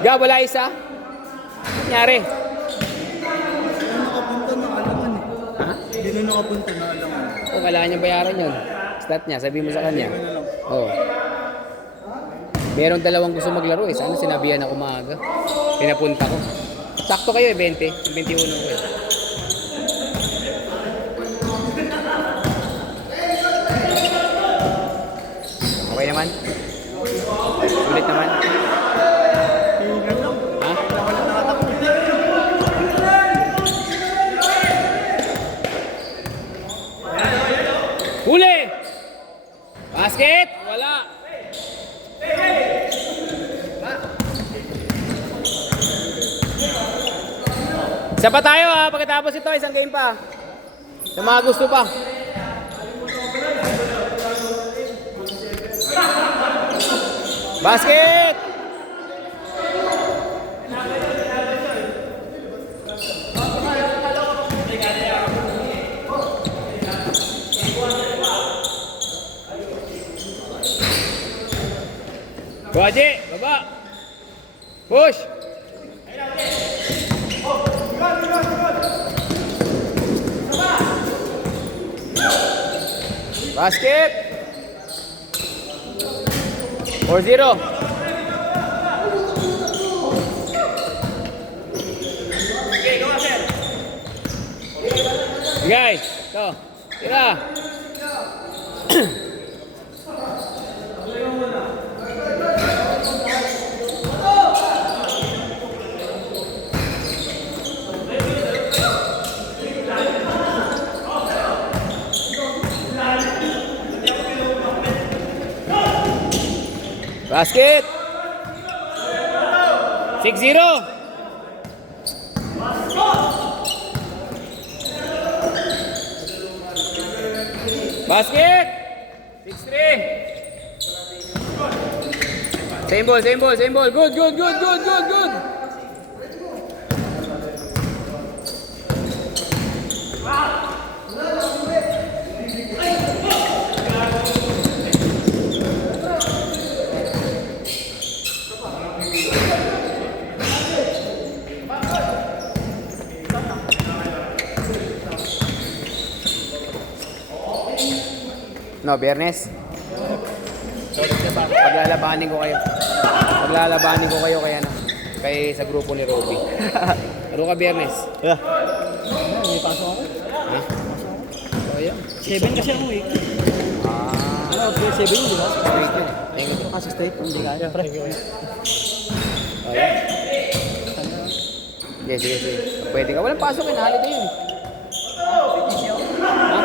Ga, wala isa? Nangyari? Nakapunta na alangan eh. Ha? Hindi na nakapunta na alangan. O, kailangan niya bayaran yun. Stat niya, sabi mo sa kanya. Oo. Meron dalawang gusto maglaro eh. Sana sinabihan ako maaga. Pinapunta ko. Sakto kayo eh, 20. 21 ko eh. Okay naman? Ulit naman? Tingnan lang. Ha? Wala nakatakbo. Huli! Basket! Wala! Isa pa tayo ha, pagkatapos ito, isang game pa. Sa mga gusto pa. Basket! Baji, baba. Push. Basket. 4-0. Guys, to. Tira. Basket. 6-0. Basket. 6-3. Same ball, same ball, same ball. Good, good, good, good, good, good. No, Biyernes. Paglalabanin ko kayo. Paglalabanin ko kayo kay ano, kay sa grupo ni Robby. Laro ka Biyernes. Yeah. May pasok ako. Ha? Oh, yeah. 7 kasi ako eh. Ah, Ano, 7 yun, di ba? straight yun. Thank you. Kasi state, hindi kaya. Oh, yeah. Sige, sige, sige. Pwede ka. Walang pasok yun. Holiday yun. Ha?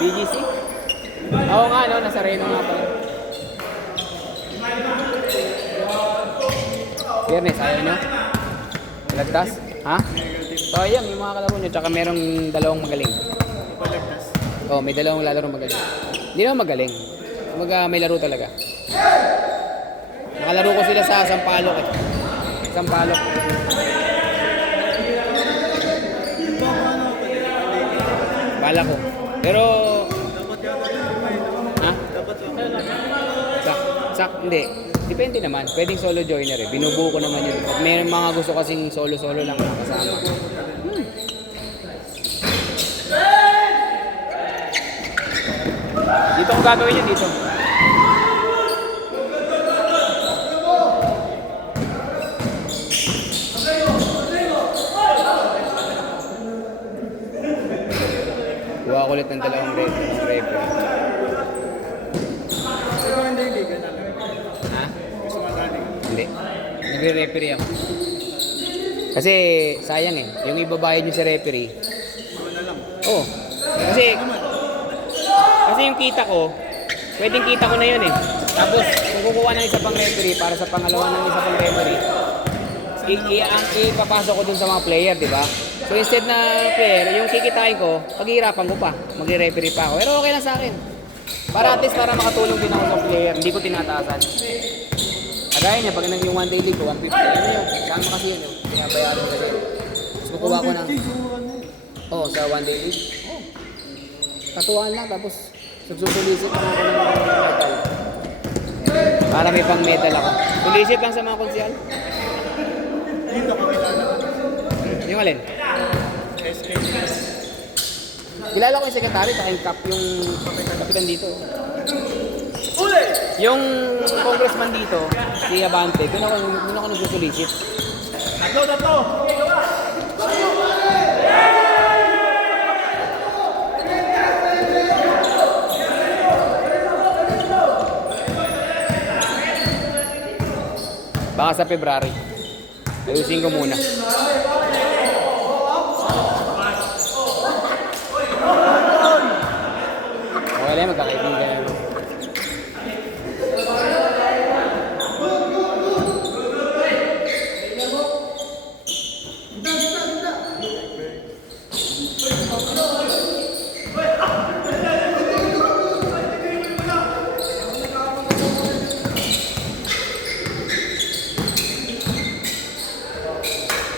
BGC? Oo nga, no? Nasa Reno nga pala. Biyernes, ayaw nyo? Lagtas? Ha? So, ayan, yung mga kalaro nyo. Tsaka merong dalawang magaling. Oo, may dalawang lalaro magaling. Hindi naman magaling. May laro talaga. Nakalaro ko sila sa Sampaloc eh. Sampaloc. Bala ko. Pero... Ha? Sak, hindi. Depende naman. Pwedeng solo joiner eh. Binubuo ko naman yun. At may mga gusto kasing solo-solo lang nakasama. Dito ko gagawin yun dito. Kuha ko ulit ng dalawang referee. Ha? Hindi. Nagre-referee ako. Kasi sayang eh. Yung ibabayad nyo sa referee. Oo. Kasi yung kita ko, pwedeng kita ko na yun eh. Tapos, kung kukuha ng isa pang referee para sa pangalawa ng isa pang referee, ipapasok ko dun sa mga player, di ba? So instead na player, yung kikitain ko, paghihirapan ko pa. Magre-referee pa ako. Pero okay na sa akin. Para at least para makatulong din ako sa player. Hindi ko tinataasan. Kagaya niya, pag yung one day league ko, 150. Ano yun? Sama kasi yun. Pinabayaran ko kasi. Tapos kukuha ko ng... Oo, sa one day league. Oo. Katuwaan lang, tapos susulisit lang ako ng medal. Para may pang medal ako. Sulisit lang sa mga konsyal. Dito ka kilala. Yung alin? SK. Kilala ko yung secretary, saka yung yung kapitan dito. Yung congressman dito, si Abante, doon ako nagsusulisit. Tatlo! Baka sa February. Ayusin ko muna. Okay lang, magkakaibigan.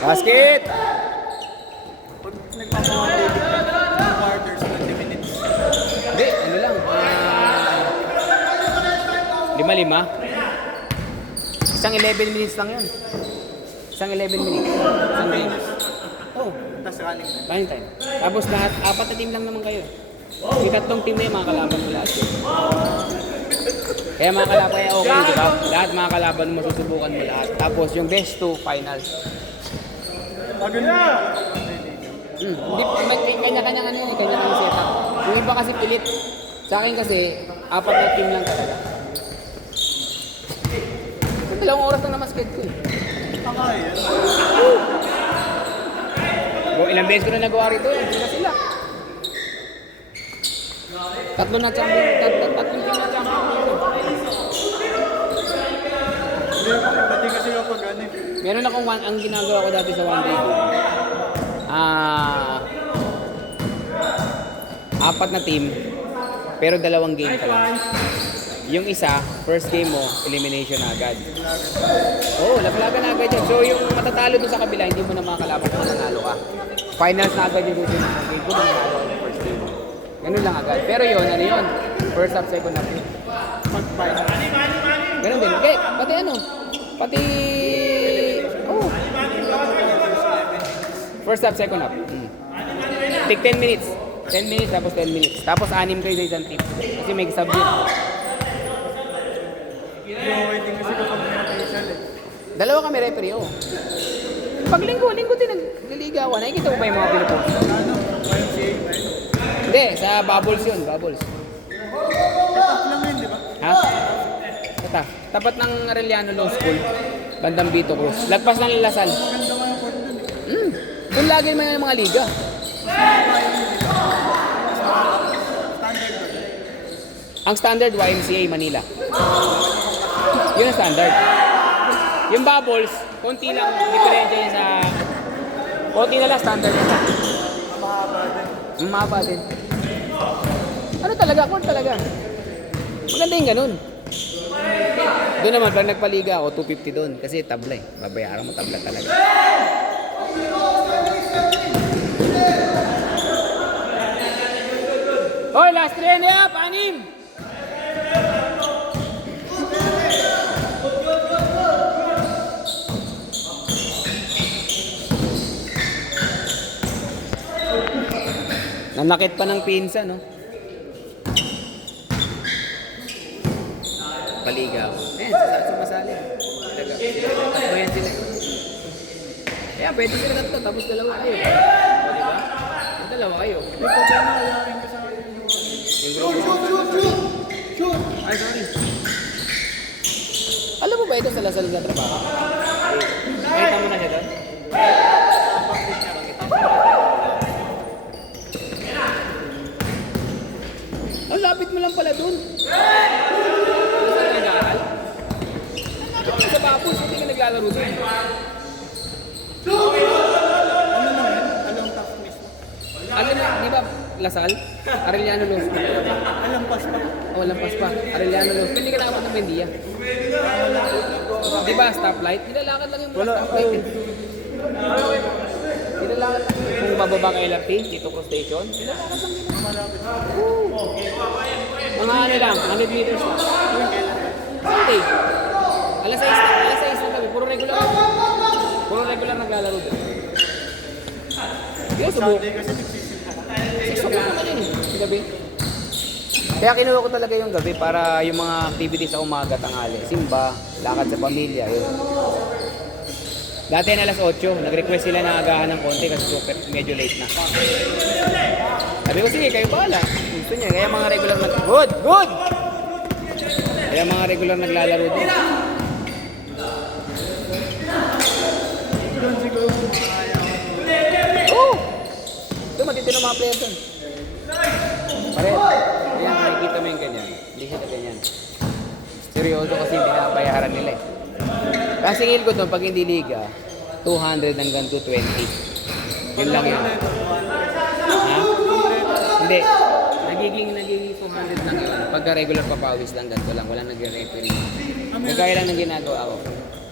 Basket! Pag nagpapawang David, 2 quarters, 20 minutes. Hindi, ano lang. 5-5. Isang 11 minutes lang yun. Isang 11 minutes. Isang game. Oh, Tapos running na. kain time. Tapos lahat, 4 na team lang naman kayo. Yung 3 team na yun, mga kalaban mo lahat. Kaya mga kalaban, kaya okay, di ba? Lahat mga kalaban mo, masusubukan mo lahat. Tapos yung best 2 finals. Hindi, may kanya-kanyang ano yun, kanya-kanyang setup. Yung iba kasi pilit. Sa akin kasi, 4 na team lang talaga. Sa 2 oras lang naman skate ko eh. Ilang beses ko na nagawa rito, hindi na sila. 3 na champion, 3 team na champion. Pati kasi kapag ano eh. Meron akong ang ginagawa ko dati sa one day. 4 na team, pero 2 game pa lang. Yung isa, first game mo, elimination na agad. Oo, laglagan na agad yan. So yung matatalo doon sa kabila, hindi mo na makakalaban kung mananalo ka. Finals na agad yung susunod ng game kung mananalo ka ng first game mo. Ganun lang agad. Pero yun, ano yun? First half, second half. Mag-final. Ganun din. Okay, pati ano? Pati... Oh. First half, second half. Take 10 minutes. 10 minutes, tapos 10 minutes. Tapos 6 kayo sa isang team. Kasi may subject. Waiting kasi kapag may official eh. 2 kami referee, oh. Pag linggo din nagliligawan. Nakikita mo ba yung mga pinupost? Ano? YMCA ba yun? Hindi, sa Bubbles yun, Bubbles. Tatap lang yun, di ba? Ha? Ito, tapat ng Arellano Law School. Bandang Vito Cruz. Lagpas ng Lasal. Maganda nga yung court dun eh. Doon lagi may mga liga. Standard ba? Ang standard YMCA Manila. Yun ang standard. Yung Bubbles, konti lang diferensya niya sa... Konti na lang standard niya. Mahaba din. Ano talaga? Court talaga. Maganda yung ganun. Doon naman, pag nagpaliga ako, 250 doon. Kasi tabla eh. Babayaran mo tabla talaga. Hoy, last 3 and a half, 6! Nanakit pa ng pinsa, no? Paligaw. Sumasali. Tatlo yan sila. Kaya pwede sila tatlo, tapos 2 kayo. O, diba? Yung 2 kayo. May problema ayakin ka sa akin yung Yung Ay, sorry. Alam mo ba ito sa Lasal na trabaho? Nakita mo na siya doon? Ang lapit mo lang pala doon. Hindi ka nag-aaral? Sa Babos, hindi ka naglalaro doon. ano lang yun? Alam top mismo. Ano na, di ba, Lasal? Arellano Law School. Alam pas pa. O, lampas pa. Arellano Law School. Hindi ka nakapag ng Bendia. Di ba, stoplight? Nilalakad lang yung mga stoplight. Eh. Nilalakad lang. Kung bababa ka LRT, dito Cruz Station, nilalakad lang yun. Mga ano lang, 100 meters lang. Sunday. Alas 6 na kami. Puro regular. Puro regular naglalaro doon. Kaya subukan. Sunday kasi nagsisimba. 6 o'clock naman yun eh, sa gabi. Kaya kinuha ko talaga yung gabi para yung mga activities sa umaga, tanghali. Simba, lakad sa pamilya, yun. Dati na alas 8, nag-request sila na agahan ng konti kasi super, medyo late na. Sabi ko, sige, kayo bahala. Gusto niya, kaya mga regular good! Kaya mga regular naglalaro din. Doon siguro ayaw. Oo! Ito, matitino mga player doon. Paret. Ayan, nakikita mo yung ganyan. Hindi sila ganyan. Seryoso kasi hindi nabayaran nila eh. Kasi ngil ko doon, pag hindi liga, 200 hanggang 220. Yun lang yun. Ha? Hindi. Nagiging 200 lang yun. Pagka regular papawis lang, ganito lang. Walang nagre-referee. Kagaya lang ng ginagawa ko.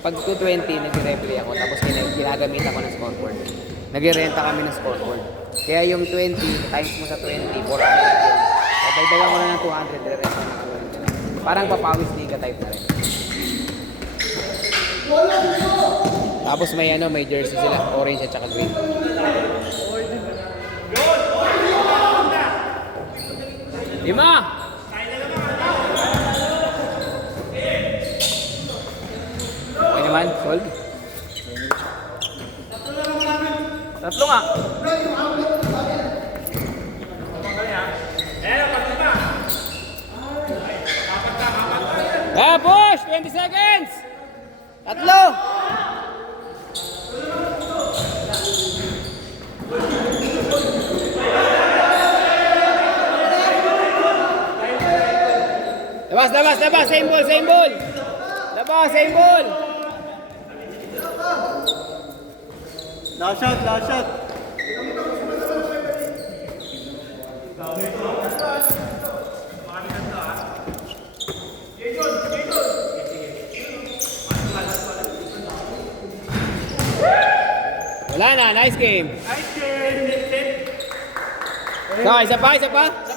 Pag 220, nagre-referee ako. Tapos ginagamit ako ng scoreboard. Nagre-renta kami ng scoreboard. Kaya yung 20 times mo sa 20, 400 yun. Dagdagan mo na ng 200, re-renta mo ng 200. Parang papawis liga type na rin. Tapos may jersey sila, orange at saka green. Lima! Okay naman, sold. Tatlo nga. Push! 20 seconds! Tatlo! Labas! Same ball! Labas, same ball! Last shot. Wala na, nice game. Isa pa.